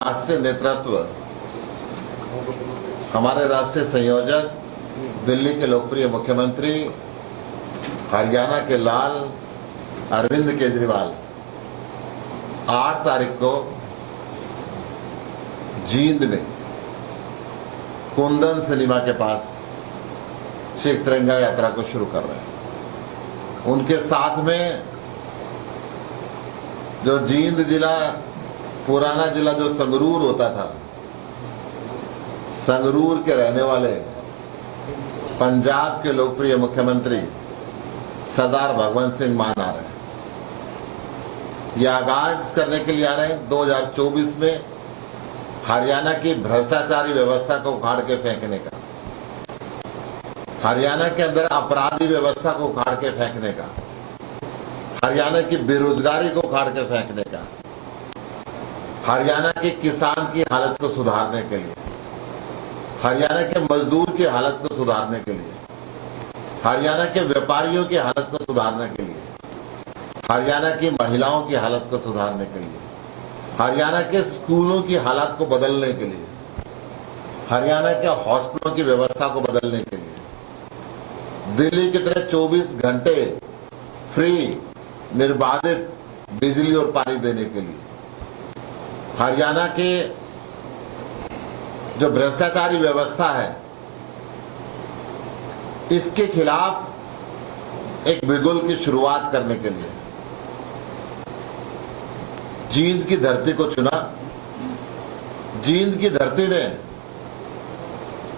राष्ट्रीय नेतृत्व, हमारे राष्ट्रीय संयोजक, दिल्ली के लोकप्रिय मुख्यमंत्री, हरियाणा के लाल अरविंद केजरीवाल 8 तारीख को जींद में कुंदन सिनेमा के पास शेख तिरंगा यात्रा को शुरू कर रहे हैं। उनके साथ में जो जींद जिला, पुराना जिला जो संगरूर होता था, संगरूर के रहने वाले पंजाब के लोकप्रिय मुख्यमंत्री सरदार भगवंत सिंह मान आ रहे हैं। ये आगाज करने के लिए आ रहे हैं 2024 में हरियाणा की भ्रष्टाचारी व्यवस्था को उखाड़ के फेंकने का, हरियाणा के अंदर अपराधी व्यवस्था को उखाड़ के फेंकने का, हरियाणा की बेरोजगारी को उखाड़ के फेंकने का, हरियाणा के किसान की हालत को सुधारने के लिए, हरियाणा के मजदूर की हालत को सुधारने के लिए, हरियाणा के व्यापारियों की हालत को सुधारने के लिए, हरियाणा की महिलाओं की हालत को सुधारने के लिए, हरियाणा के स्कूलों की हालत को बदलने के लिए, हरियाणा के हॉस्पिटलों की व्यवस्था को बदलने के लिए, दिल्ली की तरह 24 घंटे फ्री निर्बाधित बिजली और पानी देने के लिए, हरियाणा के जो भ्रष्टाचारी व्यवस्था है इसके खिलाफ एक बिगुल की शुरुआत करने के लिए जींद की धरती को चुना। जींद की धरती ने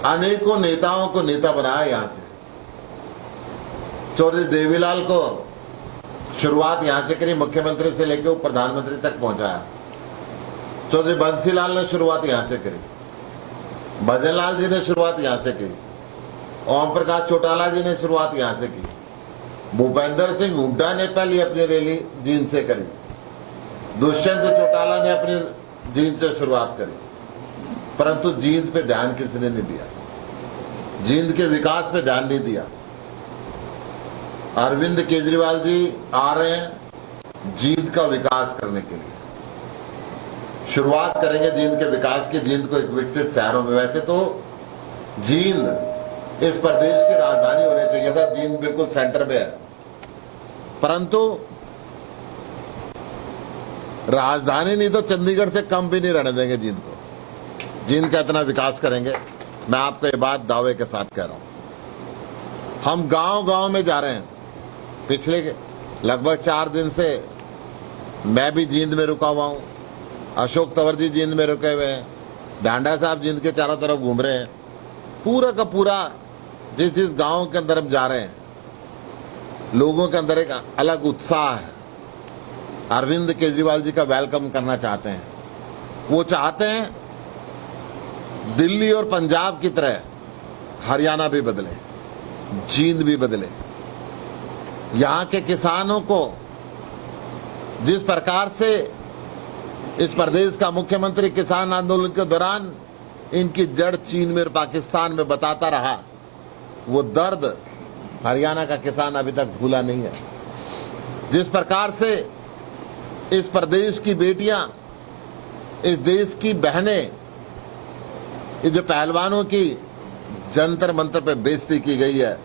अनेकों नेताओं को नेता बनाया। यहां से चौधरी देवीलाल को शुरुआत यहां से करी, मुख्यमंत्री से लेकर वो प्रधानमंत्री तक पहुंचाया। चौधरी बंसीलाल ने शुरुआत यहां से करी, भजनलाल जी ने शुरुआत यहां से की, ओम प्रकाश चौटाला जी ने शुरुआत यहां से की, भूपेंद्र सिंह हुड्डा ने पहले अपनी रैली जींद से करी, दुष्यंत चौटाला ने अपनी जींद से शुरुआत करी, परंतु जींद पे ध्यान किसी ने नहीं दिया, जींद के विकास पे ध्यान नहीं दिया। अरविंद केजरीवाल जी आ रहे हैं जींद का विकास करने के लिए, शुरुआत करेंगे जींद के विकास की, जींद को एक विकसित शहरों में। वैसे तो जींद इस प्रदेश की राजधानी होनी चाहिए था, जींद बिल्कुल सेंटर में है, परंतु राजधानी नहीं तो चंडीगढ़ से कम भी नहीं रहने देंगे जींद को। जींद का इतना विकास करेंगे, मैं आपको ये बात दावे के साथ कह रहा हूं। हम गांव-गांव में जा रहे हैं। पिछले लगभग 4 दिन से मैं भी जींद में रुका हुआ हूं, अशोक तंवर जी जींद में रुके हुए हैं, डांडा साहब जींद के चारों तरफ घूम रहे हैं। पूरा का पूरा जिस जिस गांव के अंदर हम जा रहे हैं, लोगों के अंदर एक अलग उत्साह है। अरविंद केजरीवाल जी का वेलकम करना चाहते हैं। वो चाहते हैं दिल्ली और पंजाब की तरह हरियाणा भी बदले, जींद भी बदले। यहां के किसानों को जिस प्रकार से इस प्रदेश का मुख्यमंत्री किसान आंदोलन के दौरान इनकी जड़ चीन में और पाकिस्तान में बताता रहा, वो दर्द हरियाणा का किसान अभी तक भूला नहीं है। जिस प्रकार से इस प्रदेश की बेटियां, इस देश की बहनें, ये जो पहलवानों की जंतर मंतर पे बेइज्जती की गई है,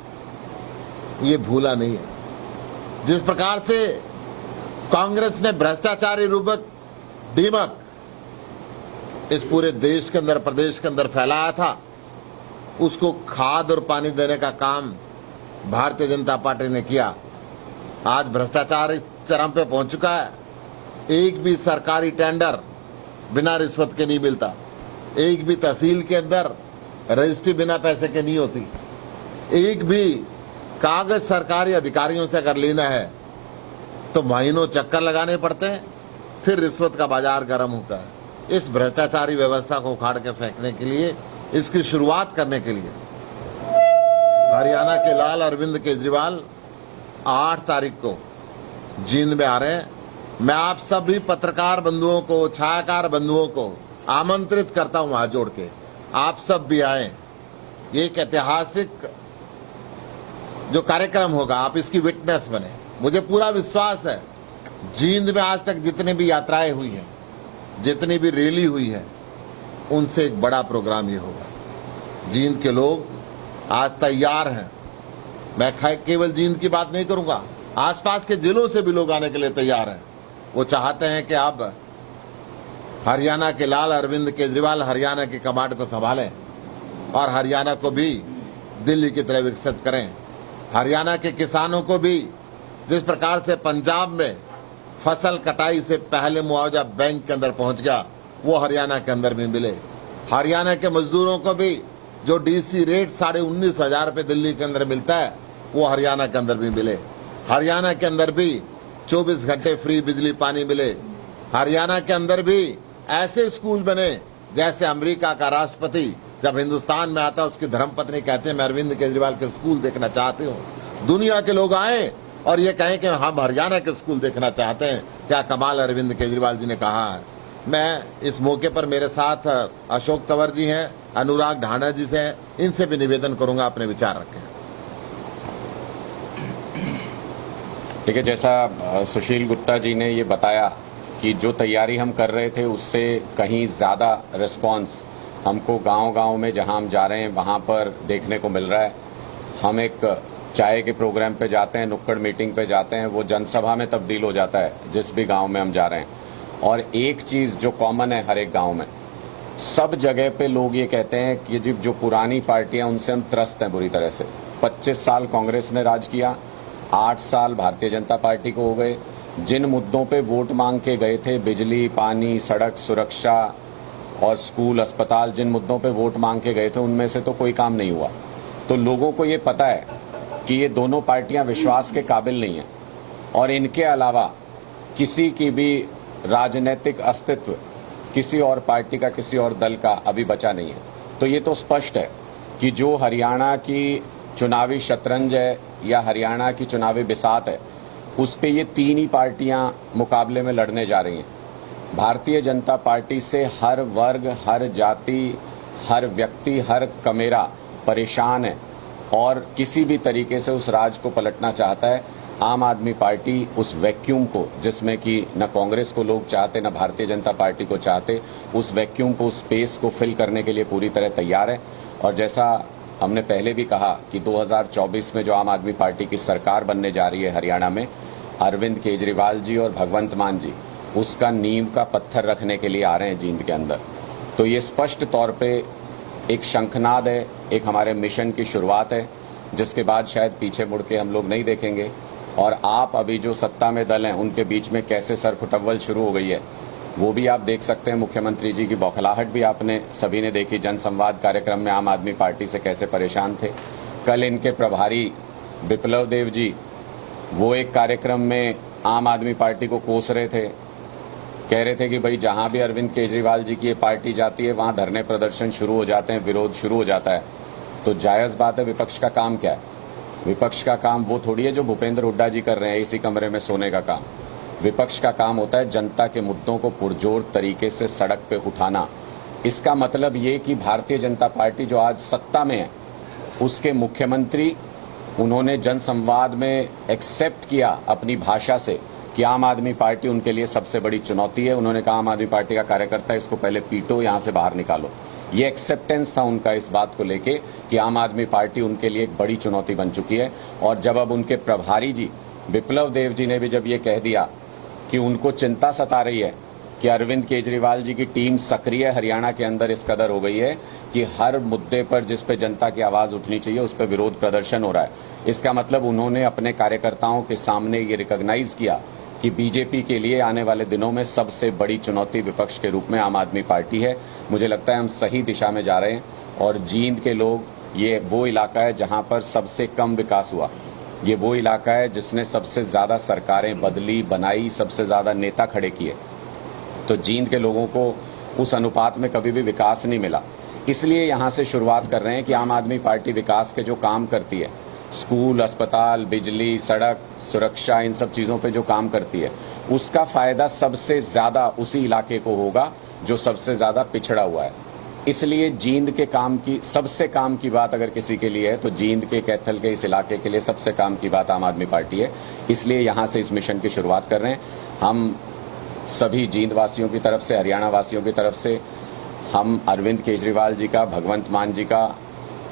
ये भूला नहीं है। जिस प्रकार से कांग्रेस ने भ्रष्टाचारी रूपक दीमक इस पूरे देश के अंदर, प्रदेश के अंदर फैलाया था, उसको खाद और पानी देने का काम भारतीय जनता पार्टी ने किया। आज भ्रष्टाचार इस चरम पे पहुंच चुका है। एक भी सरकारी टेंडर बिना रिश्वत के नहीं मिलता, एक भी तहसील के अंदर रजिस्ट्री बिना पैसे के नहीं होती, एक भी कागज सरकारी अधिकारियों से अगर लेना है तो महीनों चक्कर लगाने पड़ते हैं, फिर रिश्वत का बाजार गर्म होता है। इस भ्रष्टाचारी व्यवस्था को उखाड़ के फेंकने के लिए, इसकी शुरुआत करने के लिए हरियाणा के लाल अरविंद केजरीवाल 8 तारीख को जींद में आ रहे हैं। मैं आप सभी पत्रकार बंधुओं को, छायाकार बंधुओं को आमंत्रित करता हूं हाथ जोड़ के, आप सब भी आए। एक ऐतिहासिक जो कार्यक्रम होगा, आप इसकी विटनेस बने। मुझे पूरा विश्वास है जींद में आज तक जितने भी यात्राएं हुई हैं, जितनी भी रैली हुई है उनसे एक बड़ा प्रोग्राम ये होगा। जींद के लोग आज तैयार हैं। मैं केवल जींद की बात नहीं करूंगा, आसपास के जिलों से भी लोग आने के लिए तैयार हैं। वो चाहते हैं कि अब हरियाणा के लाल अरविंद केजरीवाल हरियाणा की कमांड को संभालें और हरियाणा को भी दिल्ली की तरह विकसित करें। हरियाणा के किसानों को भी जिस प्रकार से पंजाब में फसल कटाई से पहले मुआवजा बैंक के अंदर पहुंच गया, वो हरियाणा के अंदर भी मिले। हरियाणा के मजदूरों को भी जो डीसी रेट 19,500 रुपये दिल्ली के अंदर मिलता है, वो हरियाणा के अंदर भी मिले। हरियाणा के अंदर भी 24 घंटे फ्री बिजली पानी मिले। हरियाणा के अंदर भी ऐसे स्कूल बने जैसे अमेरिका का राष्ट्रपति जब हिंदुस्तान में आता, उसकी धर्मपत्नी कहते हैं मैं अरविंद केजरीवाल के स्कूल देखना चाहती हूँ। दुनिया के लोग आए और ये कहें कि हम हरियाणा के स्कूल देखना चाहते हैं। क्या कमाल अरविंद केजरीवाल जी ने कहा है। मैं इस मौके पर मेरे साथ अशोक तंवर जी हैं, अनुराग ढाना जी से हैं, इनसे भी निवेदन करूंगा अपने विचार रखें। ठीक है, जैसा सुशील गुप्ता जी ने ये बताया कि जो तैयारी हम कर रहे थे उससे कहीं ज़्यादा रिस्पांस हमको गांव-गांव में जहां हम जा रहे हैं वहां पर देखने को मिल रहा है। हम एक चाय के प्रोग्राम पे जाते हैं, नुक्कड़ मीटिंग पे जाते हैं, वो जनसभा में तब्दील हो जाता है जिस भी गांव में हम जा रहे हैं। और एक चीज़ जो कॉमन है हर एक गांव में, सब जगह पे लोग ये कहते हैं कि जो पुरानी पार्टियां उनसे हम त्रस्त हैं बुरी तरह से। 25 साल कांग्रेस ने राज किया, 8 साल भारतीय जनता पार्टी को हो गए। जिन मुद्दों पे वोट मांग के गए थे, बिजली, पानी, सड़क सुरक्षा और स्कूल, अस्पताल, जिन मुद्दों पे वोट मांग के गए थे उनमें से तो कोई काम नहीं हुआ। तो लोगों को ये पता है कि ये दोनों पार्टियां विश्वास के काबिल नहीं हैं और इनके अलावा किसी की भी राजनीतिक अस्तित्व किसी और पार्टी का, किसी और दल का अभी बचा नहीं है। तो ये तो स्पष्ट है कि जो हरियाणा की चुनावी शतरंज है या हरियाणा की चुनावी बिसात है, उस पे ये तीन ही पार्टियां मुकाबले में लड़ने जा रही हैं। भारतीय जनता पार्टी से हर वर्ग, हर जाति, हर व्यक्ति, हर कमेरा परेशान है और किसी भी तरीके से उस राज को पलटना चाहता है। आम आदमी पार्टी उस वैक्यूम को, जिसमें कि न कांग्रेस को लोग चाहते न भारतीय जनता पार्टी को चाहते, उस वैक्यूम को, उस स्पेस को फिल करने के लिए पूरी तरह तैयार है। और जैसा हमने पहले भी कहा कि 2024 में जो आम आदमी पार्टी की सरकार बनने जा रही है हरियाणा में, अरविंद केजरीवाल जी और भगवंत मान जी उसका नींव का पत्थर रखने के लिए आ रहे हैं जींद के अंदर। तो ये स्पष्ट तौर पे एक शंखनाद है, एक हमारे मिशन की शुरुआत है, जिसके बाद शायद पीछे मुड़ के हम लोग नहीं देखेंगे। और आप अभी जो सत्ता में दल हैं उनके बीच में कैसे सरफुटअव्वल शुरू हो गई है वो भी आप देख सकते हैं। मुख्यमंत्री जी की बौखलाहट भी आपने सभी ने देखी। जनसंवाद कार्यक्रम में आम आदमी पार्टी से कैसे परेशान थे। कल इनके प्रभारी विप्लव देव जी वो एक कार्यक्रम में आम आदमी पार्टी को कोस रहे थे, कह रहे थे कि भाई जहां भी अरविंद केजरीवाल जी की ये पार्टी जाती है वहां धरने प्रदर्शन शुरू हो जाते हैं, विरोध शुरू हो जाता है। तो जायज़ बात है, विपक्ष का काम क्या है? विपक्ष का काम वो थोड़ी है जो भूपेंद्र हुड्डा जी कर रहे हैं इसी कमरे में सोने का काम। विपक्ष का काम होता है जनता के मुद्दों को पुरजोर तरीके से सड़क पे उठाना। इसका मतलब ये कि भारतीय जनता पार्टी जो आज सत्ता में है उसके मुख्यमंत्री, उन्होंने जनसंवाद में एक्सेप्ट किया अपनी भाषा से कि आम आदमी पार्टी उनके लिए सबसे बड़ी चुनौती है। उन्होंने कहा आम आदमी पार्टी का कार्यकर्ता इसको पहले पीटो, यहाँ से बाहर निकालो। ये एक्सेप्टेंस था उनका इस बात को लेके कि आम आदमी पार्टी उनके लिए एक बड़ी चुनौती बन चुकी है। और जब अब उनके प्रभारी जी विप्लव देव जी ने भी जब ये कह दिया कि उनको चिंता सता रही है कि अरविंद केजरीवाल जी की टीम सक्रिय हरियाणा के अंदर इस कदर हो गई है कि हर मुद्दे पर जिस पे जनता की आवाज़ उठनी चाहिए उस पर विरोध प्रदर्शन हो रहा है, इसका मतलब उन्होंने अपने कार्यकर्ताओं के सामने ये रिकॉग्नाइज किया कि बीजेपी के लिए आने वाले दिनों में सबसे बड़ी चुनौती विपक्ष के रूप में आम आदमी पार्टी है। मुझे लगता है हम सही दिशा में जा रहे हैं। और जींद के लोग, ये वो इलाका है जहां पर सबसे कम विकास हुआ, ये वो इलाका है जिसने सबसे ज़्यादा सरकारें बदली, बनाई, सबसे ज़्यादा नेता खड़े किए। तो जींद के लोगों को उस अनुपात में कभी भी विकास नहीं मिला। इसलिए यहाँ से शुरुआत कर रहे हैं कि आम आदमी पार्टी विकास के जो काम करती है, स्कूल, अस्पताल, बिजली, सड़क, सुरक्षा, इन सब चीज़ों पे जो काम करती है, उसका फ़ायदा सबसे ज़्यादा उसी इलाके को होगा जो सबसे ज़्यादा पिछड़ा हुआ है। इसलिए जींद के काम की, सबसे काम की बात अगर किसी के लिए है तो जींद के, कैथल के इस इलाके के लिए सबसे काम की बात आम आदमी पार्टी है। इसलिए यहाँ से इस मिशन की शुरुआत कर रहे हैं। हम सभी जींद वासियों की तरफ से, हरियाणा वासियों की तरफ से हम अरविंद केजरीवाल जी का, भगवंत मान जी का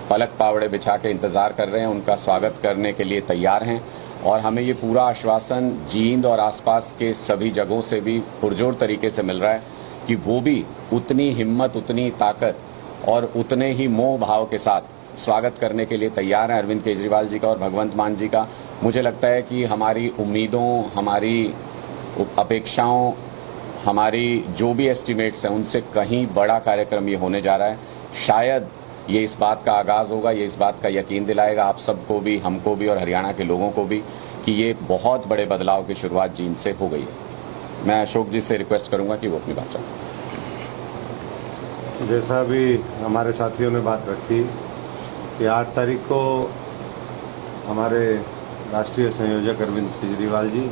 पलक पावड़े बिछा के इंतज़ार कर रहे हैं, उनका स्वागत करने के लिए तैयार हैं। और हमें ये पूरा आश्वासन जींद और आसपास के सभी जगहों से भी पुरजोर तरीके से मिल रहा है कि वो भी उतनी हिम्मत, उतनी ताकत और उतने ही मोह भाव के साथ स्वागत करने के लिए तैयार हैं अरविंद केजरीवाल जी का और भगवंत मान जी का। मुझे लगता है कि हमारी उम्मीदों, हमारी अपेक्षाओं, हमारी जो भी एस्टिमेट्स हैं उनसे कहीं बड़ा कार्यक्रम ये होने जा रहा है। शायद ये इस बात का आगाज़ होगा, ये इस बात का यकीन दिलाएगा आप सबको भी, हमको भी और हरियाणा के लोगों को भी कि ये एक बहुत बड़े बदलाव की शुरुआत जींद से हो गई है। मैं अशोक जी से रिक्वेस्ट करूंगा कि वो अपनी बात रखें। जैसा भी हमारे साथियों ने बात रखी कि 8 तारीख को हमारे राष्ट्रीय संयोजक अरविंद केजरीवाल जी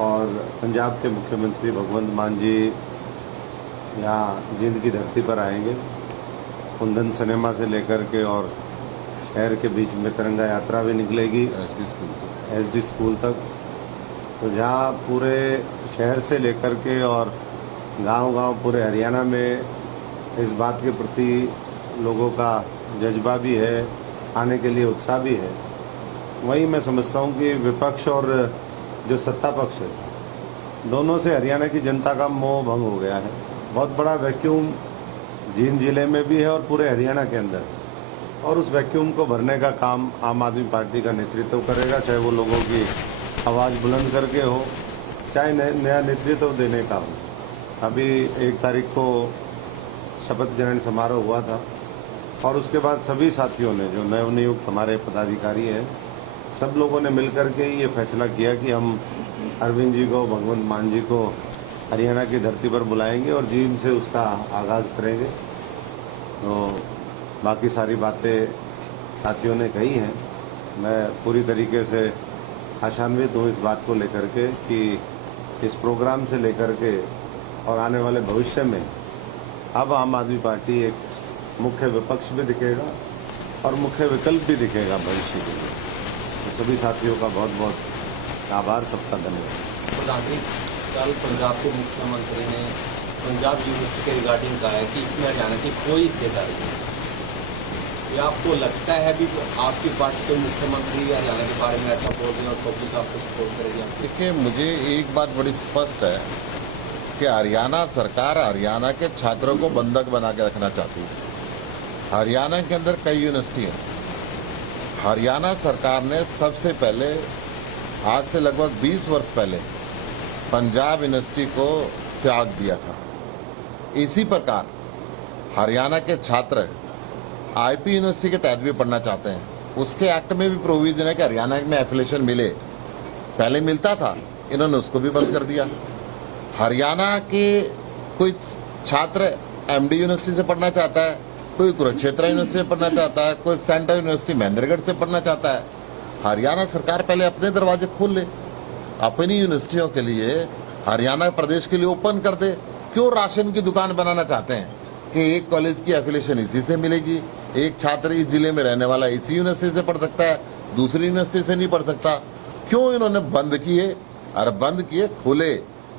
और पंजाब के मुख्यमंत्री भगवंत मान जी यहाँ जींद की धरती पर आएंगे। कुंदन सिनेमा से लेकर के और शहर के बीच में तिरंगा यात्रा भी निकलेगी एसडी स्कूल तक। तो जहाँ पूरे शहर से लेकर के और गांव-गांव पूरे हरियाणा में इस बात के प्रति लोगों का जज्बा भी है, आने के लिए उत्साह भी है। वहीं मैं समझता हूँ कि विपक्ष और जो सत्ता पक्ष है, दोनों से हरियाणा की जनता का मोह भंग हो गया है। बहुत बड़ा वैक्यूम जींद जिले में भी है और पूरे हरियाणा के अंदर, और उस वैक्यूम को भरने का काम आम आदमी पार्टी का नेतृत्व करेगा, चाहे वो लोगों की आवाज़ बुलंद करके हो, चाहे नया नेतृत्व देने का हो। अभी 1 तारीख को शपथ ग्रहण समारोह हुआ था और उसके बाद सभी साथियों ने, जो नवनियुक्त हमारे पदाधिकारी हैं, सब लोगों ने मिलकर के ये फैसला किया कि हम अरविंद जी को, भगवंत मान जी को हरियाणा की धरती पर बुलाएंगे और जींद से उसका आगाज़ करेंगे। तो बाकी सारी बातें साथियों ने कही हैं। मैं पूरी तरीके से आशान्वित हूँ इस बात को लेकर के कि इस प्रोग्राम से लेकर के और आने वाले भविष्य में अब आम आदमी पार्टी एक मुख्य विपक्ष भी दिखेगा और मुख्य विकल्प भी दिखेगा भविष्य के लिए। तो सभी साथियों का बहुत बहुत आभार, सबका धन्यवाद। कल पंजाब के मुख्यमंत्री ने पंजाब यूनिवर्सिटी के रिगार्डिंग कहा है कि इसमें हरियाणा की कोई हिस्सेदारी नहीं। ये आपको लगता है भी आपकी पार्टी के मुख्यमंत्री हरियाणा के बारे में ऐसा बोल रहे हैं और पब्लिक आपको सपोर्ट करेगी? देखिए, मुझे एक बात बड़ी स्पष्ट है कि हरियाणा सरकार हरियाणा के छात्रों को बंधक बना के रखना चाहती है। हरियाणा के अंदर कई यूनिवर्सिटी हैं। हरियाणा सरकार ने सबसे पहले, आज से लगभग 20 वर्ष पहले, पंजाब यूनिवर्सिटी को त्याग दिया था। इसी प्रकार हरियाणा के छात्र आईपी यूनिवर्सिटी के तहत भी पढ़ना चाहते हैं। उसके एक्ट में भी प्रोविजन है कि हरियाणा में एफिलिएशन मिले। पहले मिलता था, इन्होंने उसको भी बंद कर दिया। हरियाणा के कोई छात्र एमडी यूनिवर्सिटी से पढ़ना चाहता है, कोई कुरुक्षेत्र यूनिवर्सिटी से पढ़ना चाहता है, कोई सेंट्रल यूनिवर्सिटी महेंद्रगढ़ से पढ़ना चाहता है। हरियाणा सरकार पहले अपने दरवाजे खोल ले, अपनी यूनिवर्सिटियों के लिए, हरियाणा प्रदेश के लिए ओपन कर दे। क्यों राशन की दुकान बनाना चाहते हैं कि एक कॉलेज की एफिलिएशन इसी से मिलेगी, एक छात्र इस जिले में रहने वाला इसी यूनिवर्सिटी से पढ़ सकता है, दूसरी यूनिवर्सिटी से नहीं पढ़ सकता? क्यों इन्होंने बंद किए? अरे बंद किए, खोले,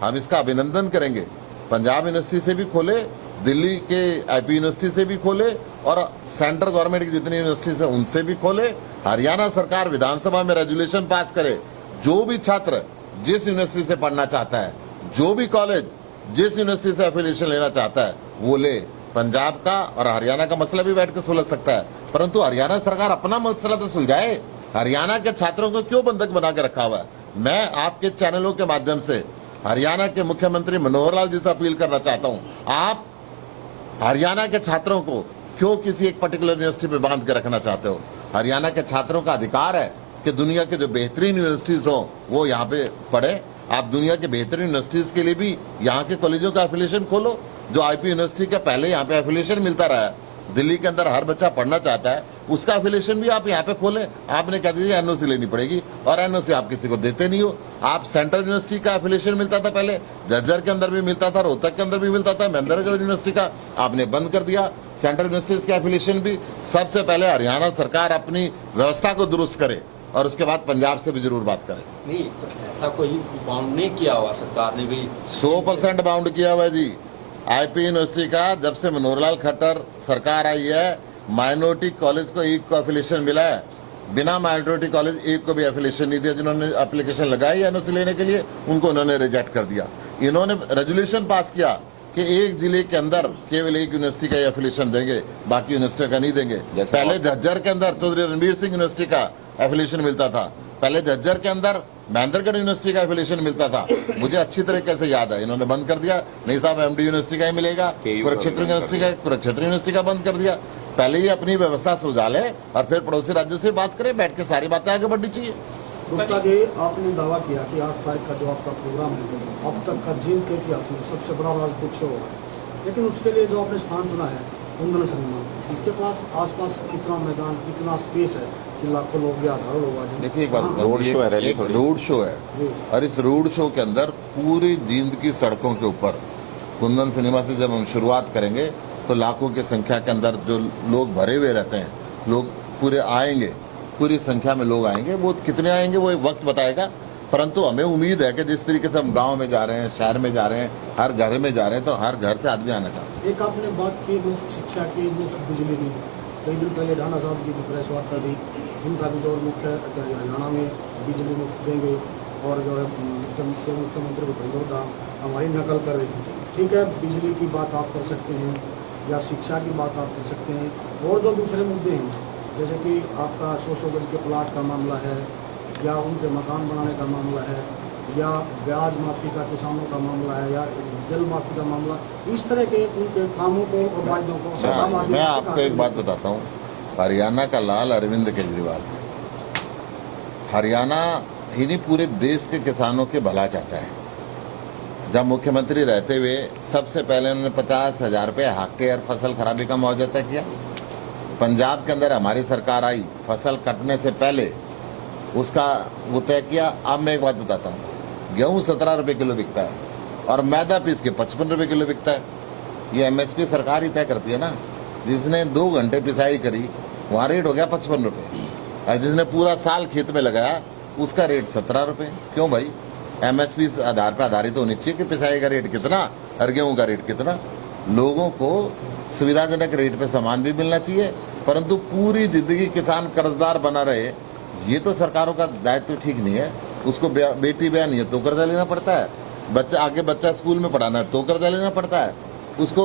हम इसका अभिनंदन करेंगे। पंजाब यूनिवर्सिटी से भी खोले, दिल्ली के आईपी यूनिवर्सिटी से भी खोले और सेंट्रल गवर्नमेंट की जितनी यूनिवर्सिटीज है उनसे भी खोले। हरियाणा सरकार विधानसभा में रेजोल्यूशन पास करे, जो भी छात्र जिस यूनिवर्सिटी से पढ़ना चाहता है, जो भी कॉलेज जिस यूनिवर्सिटी से एफिलिएशन लेना चाहता है वो ले। पंजाब का और हरियाणा का मसला भी बैठ कर सुलझ सकता है, परंतु हरियाणा सरकार अपना मसला तो सुलझाए। हरियाणा के छात्रों को क्यों बंधक बना के रखा हुआ है? मैं आपके चैनलों के माध्यम से हरियाणा के मुख्यमंत्री मनोहर लाल जी से अपील करना चाहता हूं, आप हरियाणा के छात्रों को क्यों किसी एक पर्टिकुलर यूनिवर्सिटी पे बांध के रखना चाहते हो? हरियाणा के छात्रों का अधिकार है कि दुनिया के जो बेहतरीन यूनिवर्सिटीज हो वो यहाँ पे पढ़े। आप दुनिया के बेहतरीन यूनिवर्सिटीज के लिए भी यहाँ के कॉलेजों का एफिलिएशन खोलो। जो आईपी यूनिवर्सिटी के पहले यहाँ पे एफिलिएशन मिलता रहा है, दिल्ली के अंदर हर बच्चा पढ़ना चाहता है, उसका एफिलिएशन भी आप यहाँ पे खोलें। आपने कह दीजिए एनओसी लेनी पड़ेगी और एनओसी आप किसी को देते नहीं हो। आप सेंट्रल यूनिवर्सिटी का एफिलिएशन मिलता था पहले, झज्जर के अंदर भी मिलता था, रोहतक के अंदर भी मिलता था, महेंद्रगढ़ यूनिवर्सिटी का आपने बंद कर दिया। सेंट्रल यूनिवर्सिटीज का एफिलिएशन भी सबसे पहले हरियाणा सरकार अपनी व्यवस्था को दुरुस्त करे, और उसके बाद पंजाब से भी जरूर बात करें। नहीं, ऐसा कोई बाउंड नहीं किया हुआ सरकार ने भी। 100% बाउंड किया हुआ है जी। आईपी यूनिवर्सिटी का जब से मनोहरलाल खट्टर सरकार आई है, माइनॉरिटी कॉलेज को एक को एफिलिएशन मिला है, बिना माइनॉरिटी कॉलेज एक को भी एफिलिएशन नहीं दिया। जिन्होंने एप्लीकेशन लगाई एनओसी लेने के लिए, उनको उन्होंने रिजेक्ट कर दिया। इन्होंने रेजोल्यूशन पास किया कि एक जिले के अंदर केवल एक यूनिवर्सिटी का एफिलिएशन देंगे, बाकी यूनिवर्सिटी का नहीं देंगे। पहले झज्जर के अंदर चौधरी रणवीर सिंह यूनिवर्सिटी का एफिलिएशन मिलता था, पहले झज्जर के अंदर महेंद्रगढ़ यूनिवर्सिटी का एफिलिएशन मिलता था। मुझे अच्छी तरीके से याद है, इन्होंने बंद कर दिया। नहीं साहब, एमडी यूनिवर्सिटी का ही मिलेगा, कुरुक्षेत्र यूनिवर्सिटी का बंद कर दिया। पहले ही अपनी व्यवस्था सुलझा ले और फिर पड़ोसी राज्यों से बात करें, बैठ के सारी बातें आगे बढ़नी चाहिए। गुप्ता जी, आपने दावा किया कि 8 तारीख का जो आपका प्रोग्राम है अब तक का जींद के इतिहास में सबसे बड़ा राजनीतिक शो होगा, लेकिन उसके लिए जो आपने स्थान चुना है कुंदन सिनेमा, इसके पास आसपास कितना मैदान, कितना स्पेस है कि लाखों लोग या हजारों लोग आ जाएं? देखिए एक बात, रोड शो है, रैली एक थोड़ी। रोड शो है जी। और इस रोड शो के अंदर पूरी जींद की सड़कों के ऊपर कुंदन सिनेमा से जब हम शुरुआत करेंगे तो लाखों की संख्या के अंदर जो लोग भरे हुए रहते हैं, लोग पूरे आएंगे, पूरी संख्या में लोग आएंगे। वो कितने आएंगे वो एक वक्त बताएगा, परंतु हमें उम्मीद है कि जिस तरीके से हम गांव में जा रहे हैं, शहर में जा रहे हैं, हर घर में जा रहे हैं, तो हर घर से आदमी आना चाहते हैं। एक आपने बात की मुफ्त शिक्षा की, मुफ्त बिजली की। कई दिन पहले राणा साहब की भी प्रेस वार्ता थी, उनका भी जो मुख्य हरियाणा में बिजली मुफ्त देंगे और जो है मुख्यमंत्री भूपेंद्र का हमारी नकल कर रही है। ठीक है, बिजली की बात आप कर सकते हैं या शिक्षा की बात आप कर सकते हैं, और जो दूसरे मुद्दे हैं जैसे कि आपका 100 गज के प्लाट का मामला है, या उनके मकान बनाने का मामला है, या ब्याज माफी का किसानों का मामला है, या जल माफी का मामला, इस तरह के उनके कामों को और वायदों को मैं आपको एक बात बताता हूँ। हरियाणा का लाल अरविंद केजरीवाल हरियाणा ही नहीं पूरे देश के किसानों के भला चाहता है। जब मुख्यमंत्री रहते हुए सबसे पहले उन्होंने 50,000 रुपये हेक्टेयर फसल खराबी का मुआवजा तय किया। पंजाब के अंदर हमारी सरकार आई, फसल कटने से पहले उसका वो तय किया। अब मैं एक बात बताता हूँ, गेहूँ 17 रुपये किलो बिकता है और मैदा पीस के 55 रुपये किलो बिकता है। ये एमएसपी सरकार ही तय करती है ना। जिसने 2 घंटे पिसाई करी वहाँ रेट हो गया 55 रुपये, और जिसने पूरा साल खेत में लगाया उसका रेट 17 रुपये। क्यों भाई? एमएसपी आधार पर आधारित होनी चाहिए कि पिसाई का रेट कितना और गेहूँ का रेट कितना। लोगों को सुविधाजनक रेट पे सामान भी मिलना चाहिए, परंतु पूरी जिंदगी किसान कर्जदार बना रहे, ये तो सरकारों का दायित्व ठीक नहीं है। उसको बेटी ब्याह नहीं है तो कर्जा लेना पड़ता है, बच्चा स्कूल में पढ़ाना है तो कर्जा लेना पड़ता है, उसको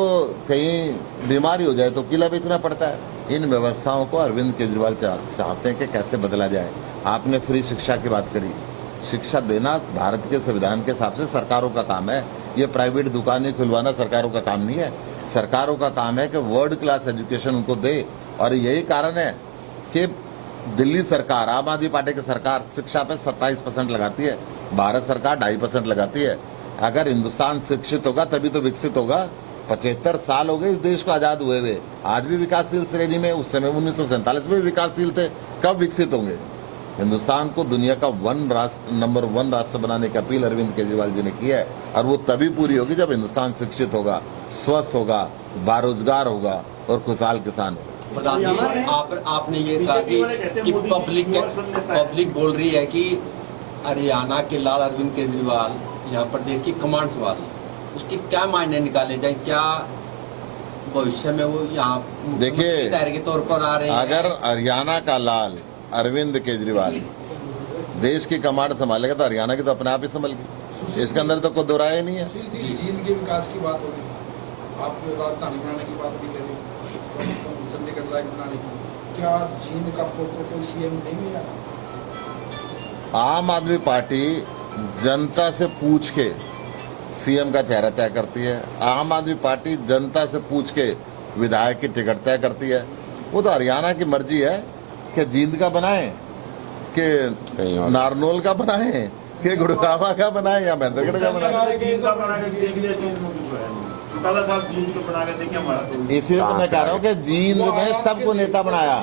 कहीं बीमारी हो जाए तो किला बेचना पड़ता है। इन व्यवस्थाओं को अरविंद केजरीवाल चाहते हैं कि कैसे बदला जाए। आपने फ्री शिक्षा की बात करी, शिक्षा देना भारत के संविधान के हिसाब से सरकारों का काम है। ये प्राइवेट दुकानें खुलवाना सरकारों का काम नहीं है। सरकारों का काम है कि वर्ल्ड क्लास एजुकेशन उनको दे, और यही कारण है कि दिल्ली सरकार, आम आदमी पार्टी की सरकार शिक्षा पे 27% लगाती है, भारत सरकार 2.5% लगाती है। अगर हिंदुस्तान शिक्षित होगा तभी तो विकसित होगा। 75 साल हो गए इस देश को आजाद हुए हुए, आज भी विकासशील श्रेणी में। उस समय 1947 में विकासशील थे, कब विकसित होंगे? हिंदुस्तान को दुनिया का नंबर 1 राष्ट्र बनाने की अपील अरविंद केजरीवाल जी ने की है, और वो तभी पूरी होगी जब हिंदुस्तान शिक्षित होगा, स्वस्थ होगा, बेरोजगार होगा और खुशहाल किसान होगा। आपने ये कहा कि पब्लिक बोल रही है कि हरियाणा के लाल अरविंद केजरीवाल यहाँ प्रदेश की कमांड संभाल, उसके क्या मायने निकाले जाए? क्या भविष्य में वो यहाँ देखिए, के तौर पर आ रहे हैं? अगर हरियाणा का लाल अरविंद केजरीवाल देश की कमांड संभालेगा तो हरियाणा की तो अपने आप ही संभल गई, इसके अंदर तो कोई दो राय नहीं है। जींद के विकास की बात होगी, आप राजधानी बनाने की बात भी करें, चंडीगढ़ लाइक बनाने की, क्या जींद का फोटो कोई सीएम नहीं मिला? आम आदमी पार्टी जनता से पूछ के सीएम का चेहरा तय करती है। आम आदमी पार्टी जनता से पूछ के विधायक की टिकट तय करती है। वो तो हरियाणा की मर्जी है कि जींद का बनाए, कि नारनौल का बनाए, कि गुड़गावा का बनाए या महेंद्रगढ़ का बनाए। इसीलिए तो मैं कह रहा हूँ कि जींद में सबको नेता बनाया,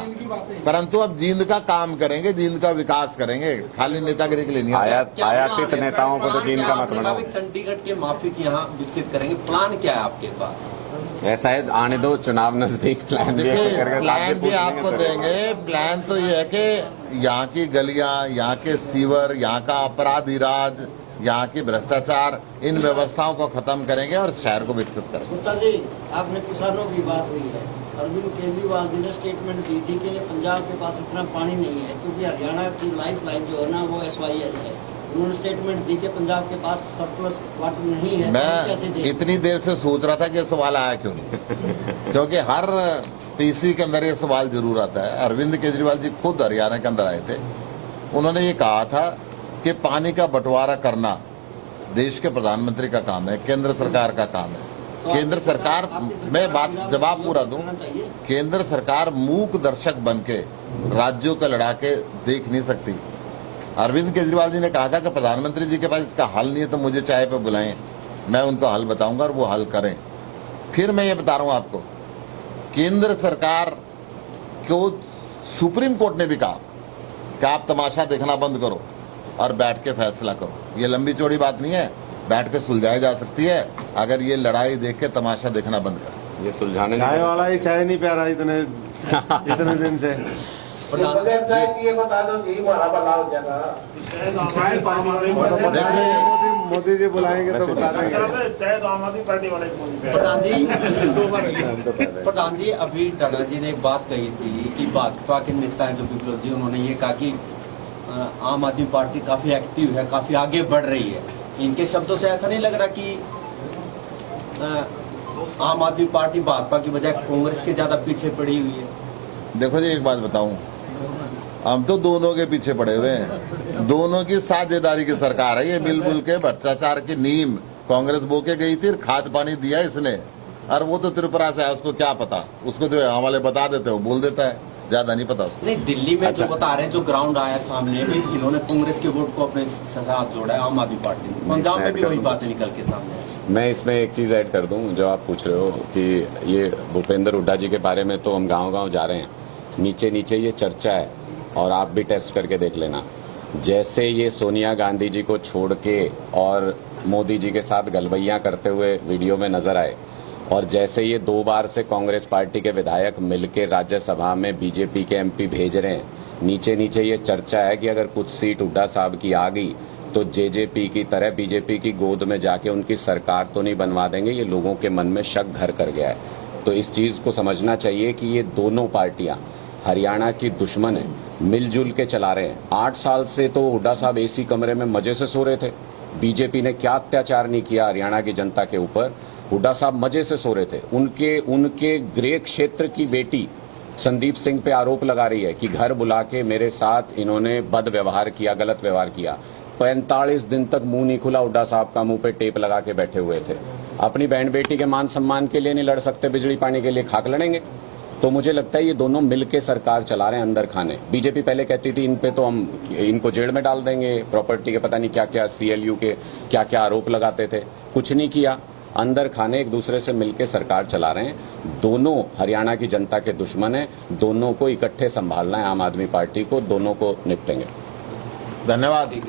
परंतु अब जींद का काम करेंगे, जींद का विकास करेंगे, खाली नेतागिरी के लिए नहीं। आयातित नेताओं को तो जींद का मत बनाओ। चंडीगढ़ के माफी की यहाँ विकसित करेंगे, प्लान क्या है आपके पास? ऐसा है, आने दो चुनाव नजदीक, प्लान भी देखिए करके प्लान भी आपको देंगे। प्लान तो ये है कि यहाँ की गलियां, यहाँ के सीवर, यहाँ का अपराधी राज, यहाँ की भ्रष्टाचार, इन व्यवस्थाओं को खत्म करेंगे और शहर को विकसित करेंगे। गुप्ता जी, आपने किसानों की बात हुई है। अरविंद केजरीवाल जी ने स्टेटमेंट दी थी कि पंजाब के पास इतना पानी नहीं है क्योंकि हरियाणा की लाइफ लाइन जो है ना वो SYL है। उन्होंने स्टेटमेंट दी कि पंजाब के पास सरप्लस वाटर नहीं है। कैसे मैं देखें? इतनी देर से सोच रहा था कि ये सवाल आया क्यों नहीं, क्योंकि हर PC के अंदर ये सवाल जरूर आता है। अरविंद केजरीवाल जी खुद हरियाणा के अंदर आए थे, उन्होंने ये कहा था कि पानी का बंटवारा करना देश के प्रधानमंत्री का काम है, केंद्र सरकार का काम है। केंद्र सरकार, मैं बात जवाब पूरा दूं, केंद्र सरकार मूक दर्शक बन के राज्यों को लड़ा के देख नहीं सकती। अरविंद केजरीवाल जी ने कहा था कि प्रधानमंत्री जी के पास इसका हल नहीं है तो मुझे चाय पे बुलाएं, मैं उनको हल बताऊंगा और वो हल करें। फिर मैं ये बता रहा हूं आपको, केंद्र सरकार को सुप्रीम कोर्ट ने भी कहा कि आप तमाशा देखना बंद करो और बैठ के फैसला करो। ये लंबी चौड़ी बात नहीं है, बैठ के सुलझाई जा सकती है अगर ये लड़ाई देख के तमाशा देखना बंद कर। ये सुलझाने चाय वाला ही चाय नहीं प्यारा इतने दिन से। मोदी जी बुलाएंगे तो बता देंगे। प्रधान जी, अभी टाटा जी ने एक बात कही थी कि भाजपा के नेता हैं जो विप्लव जी, उन्होंने ये कहा कि आम आदमी पार्टी काफी एक्टिव है, काफी आगे बढ़ रही है। इनके शब्दों से ऐसा नहीं लग रहा कि आम आदमी पार्टी भाजपा की बजाय कांग्रेस के ज्यादा पीछे पड़ी हुई है? देखो जी, एक बात बताऊं, हम तो दोनों के पीछे पड़े हुए हैं। दोनों की साझेदारी की सरकार है। ये मिलजुल के भ्रष्टाचार की नीम कांग्रेस बो के गई थी, खाद पानी दिया इसने, और वो तो त्रिपुरा से है, उसको क्या पता। उसको जो हमारे बता देते हो बोल देता है, ज्यादा नहीं पता उसको। नहीं, दिल्ली में जो बता रहे हैं, जो ग्राउंड आया सामने भी, इन्होंने कांग्रेस के वोट को अपने साथ जोड़ा है आम आदमी पार्टी ने। पंजाब में भी वही बातें निकल के सामने आई। मैं इसमें एक चीज़ ऐड कर दूं, जो आप पूछ रहे हो कि ये भूपेंद्र हुड्डा जी के बारे में तो हम गांव-गांव जा रहे हैं, नीचे नीचे ये चर्चा है और आप भी टेस्ट करके देख लेना। जैसे ये सोनिया गांधी जी को छोड़ के और मोदी जी के साथ गलबैयां करते हुए वीडियो में नजर आए, और जैसे ये 2 बार से कांग्रेस पार्टी के विधायक मिलकर राज्यसभा में बीजेपी के MP भेज रहे हैं, नीचे नीचे ये चर्चा है कि अगर कुछ सीट हुड्डा साहब की आ गई तो JJP की तरह बीजेपी की गोद में जाके उनकी सरकार तो नहीं बनवा देंगे। ये लोगों के मन में शक घर कर गया है। तो इस चीज को समझना चाहिए कि ये दोनों पार्टियां हरियाणा की दुश्मन है, मिलजुल के चला रहे हैं। 8 साल से तो हुड्डा साहब AC कमरे में मजे से सो रहे थे। बीजेपी ने क्या अत्याचार नहीं किया हरियाणा की जनता के ऊपर, हुड्डा साहब मजे से सो रहे थे। उनके गृह क्षेत्र की बेटी संदीप सिंह पे आरोप लगा रही है कि घर बुला के मेरे साथ इन्होंने बद व्यवहार किया, गलत व्यवहार किया। 45 दिन तक मुंह नहीं खुला हुड्डा साहब का, मुंह पे टेप लगा के बैठे हुए थे। अपनी बहन बेटी के मान सम्मान के लिए नहीं लड़ सकते, बिजली पानी के लिए खाक लड़ेंगे। तो मुझे लगता है ये दोनों मिलके सरकार चला रहे हैं अंदर खाने। बीजेपी पहले कहती थी इन पे तो हम इनको जेल में डाल देंगे, प्रॉपर्टी के पता नहीं क्या क्या, CLU के क्या क्या आरोप लगाते थे, कुछ नहीं किया। अंदर खाने एक दूसरे से मिलके सरकार चला रहे हैं। दोनों हरियाणा की जनता के दुश्मन है, दोनों को इकट्ठे संभालना है आम आदमी पार्टी को, दोनों को निपटेंगे। धन्यवाद।